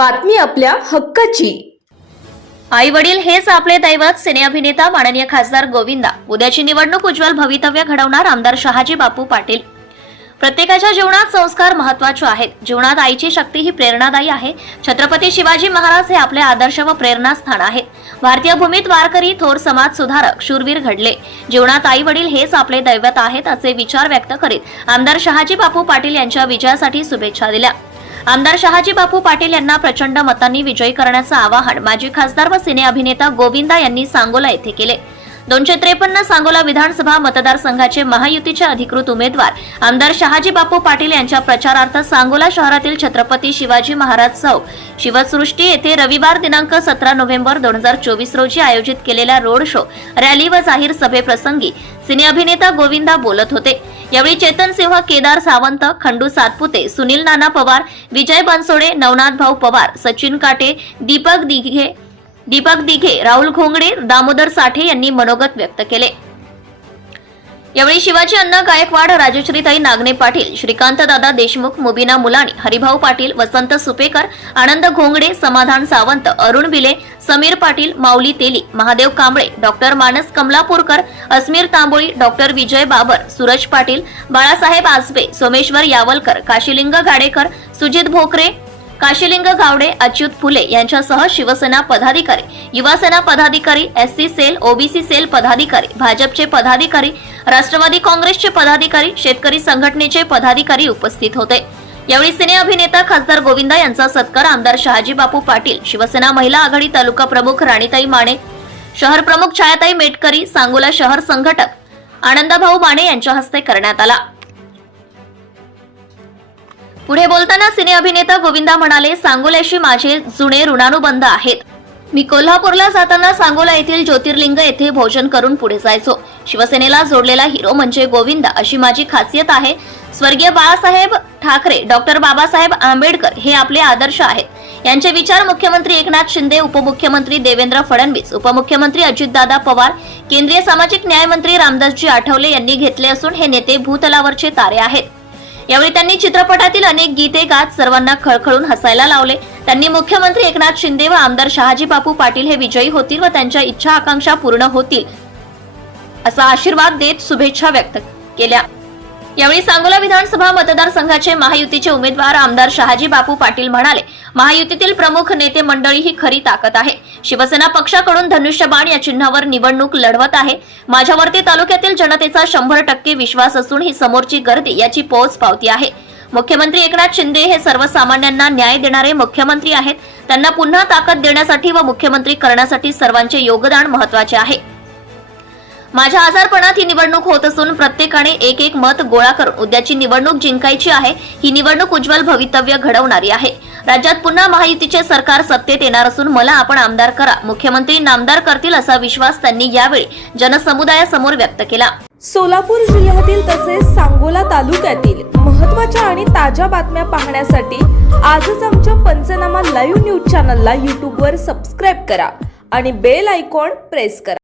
बातमी आपल्या हक्काची. आई वडील हेच आपले दैवत सिने अभिनेता माननीय खासदार गोविंदा. उद्याची निवडणूक उज्ज्वल भवितव्य घडवणार आमदार शहाजी बापू पाटील. प्रत्येकाच्या जीवनात संस्कार महत्त्वाचे आहेत. जीवनात आईची शक्ती ही प्रेरणादायी आहे. छत्रपती शिवाजी महाराज हे आपले आदर्श व प्रेरणास्थान आहेत भारतीय भूमीत वारकरी थोर समाज सुधारक शूरवीर घडले. जीवनात आई वडील हेच आपले दैवत आहेत असे विचार व्यक्त करीत आमदार शहाजी बापू पाटील यांच्या विजयासाठी शुभेच्छा दिल्या. आमदार शहाजी बापू पाटील यांना प्रचंड मतांनी विजयी करण्याचं आवाहन माजी खासदार व सिने अभिनेता गोविंदा यांनी सांगोला येथे केले. दोनशे त्रेपन्न सांगोला विधानसभा मतदारसंघाचे महायुतीचे अधिकृत उमेदवार आमदार शहाजी बापू पाटील यांच्या प्रचारार्थ सांगोला शहरातील छत्रपती शिवाजी महाराज चौक शिवसृष्टी येथे रविवार दिनांक सतरा नोव्हेंबर दोन हजार चोवीस रोजी आयोजित केलेल्या रोड शो रॅली व जाहीर सभेप्रसंगी सिने अभिनेता गोविंदा बोलत होते. यावेळी चेतन सिंह केदार सावंत खंडू सातपुते सुनील नाना पवार विजय बनसोडे नवनाथ भाऊ पवार सचिन काटे दीपक दिघे दीपक दिघे राहुल घोंगडे दामोदर साठे यांनी मनोगत व्यक्त केले. यावेळी शिवाजी अण्णा गायकवाड राजश्रीताई नागने पाटील श्रीकांत दादा देशमुख मुबिना मुलाणी हरिभाऊ पाटील वसंत सुपेकर आनंद घोंगडे समाधान सावंत अरुण बिले समीर पाटील माऊली तेली महादेव कांबळे डॉक्टर मानस कमलापूरकर अस्मीर तांबोळी डॉक्टर विजय बाबर सूरज पाटील बाळासाहेब आसबे सोमेश्वर यावलकर काशीलिंग गाडेकर सुजित भोकरे काशीलिंग गावडे अच्युत फुले यांच्यासह शिवसेना पदाधिकारी युवासेना पदाधिकारी S C cell OBC cell पदाधिकारी भाजपचे पदाधिकारी राष्ट्रवादी काँग्रेसचे पदाधिकारी शेतकरी संघटनेचे पदाधिकारी उपस्थित होते. यावेळी सिने अभिनेता खासदार गोविंदा यांचा सत्कार आमदार शहाजी बापू पाटील शिवसेना महिला आघाडी तालुका प्रमुख राणीताई माने शहर प्रमुख छायाताई मेटकरी सांगोला शहर संघटक आनंदभाऊ माने यांच्या हस्ते करण्यात आला. पुढे बोलताना सिने अभिनेता गोविंदा म्हणाले सांगोल्याशी माझे जुने ऋणानुबंध आहेत. मी कोल्हापूरला जाताना सांगोला येथील ज्योतिर्लिंग येथे भोजन करून पुढे जायचो. शिवसेनेला जोडलेला हिरो म्हणजे गोविंदा अशी माझी खासियत आहे. स्वर्गीय बाळासाहेब ठाकरे डॉक्टर बाबासाहेब आंबेडकर हे आपले आदर्श आहेत. यांचे विचार मुख्यमंत्री एकनाथ शिंदे उपमुख्यमंत्री देवेंद्र फडणवीस उपमुख्यमंत्री अजितदादा पवार केंद्रीय सामाजिक न्याय मंत्री रामदासजी आठवले यांनी घेतले असून हे नेते भूतलावरचे तारे आहेत. यावेळी त्यांनी चित्रपटातील अनेक गीते गात सर्वांना खळखळून हसायला लावले. त्यांनी मुख्यमंत्री एकनाथ शिंदे व आमदार शहाजी बापू पाटील हे विजयी होतील व त्यांच्या इच्छा आकांक्षा पूर्ण होतील असा आशीर्वाद देत शुभेच्छा व्यक्त केल्या. यावेळी सांगोला विधानसभा मतदारसंघाचे महायुतीचे उमेदवार आमदार शहाजी बापू पाटील म्हणाले महायुतीतील प्रमुख नेते मंडळी ही खरी ताकद आहे. शिवसेना पक्षाकडून धनुष्यबाण या चिन्हावर निवडणूक लढवत आहे. माझ्यावरती तालुक्यातील जनतेचा शंभर टक्के विश्वास असून ही समोरची गर्दी याची पोच पावती आहे. मुख्यमंत्री एकनाथ शिंदे हे सर्वसामान्यांना न्याय देणारे मुख्यमंत्री आहेत. त्यांना पुन्हा ताकद देण्यासाठी व मुख्यमंत्री करण्यासाठी सर्वांचे योगदान महत्त्वाचे आहे. माझ्या आजारपणात ही निवडणूक होत असून प्रत्येकाने एक एक मत गोळा करून उद्याची निवडणूक जिंकायची आहे. ही निवडणूक उज्ज्वल भवितव्य घडवणारी आहे. राज्यात पुन्हा महायुतीचे सरकार सत्तेत येणार असून मला आपण आमदार करा. मुख्यमंत्री नामदार करतील असा विश्वास त्यांनी यावेळी जनसमुदायासमोर व्यक्त केला. सोलापूर जिल्ह्यातील तसेच सांगोला तालुक्यातील महत्त्वाच्या आणि ताज्या बातम्या पाहण्यासाठी आजच आमच्या पंचनामा लाईव्ह न्यूज चॅनलला यूट्यूबवर सबस्क्राईब करा आणि बेल आयकॉन प्रेस करा.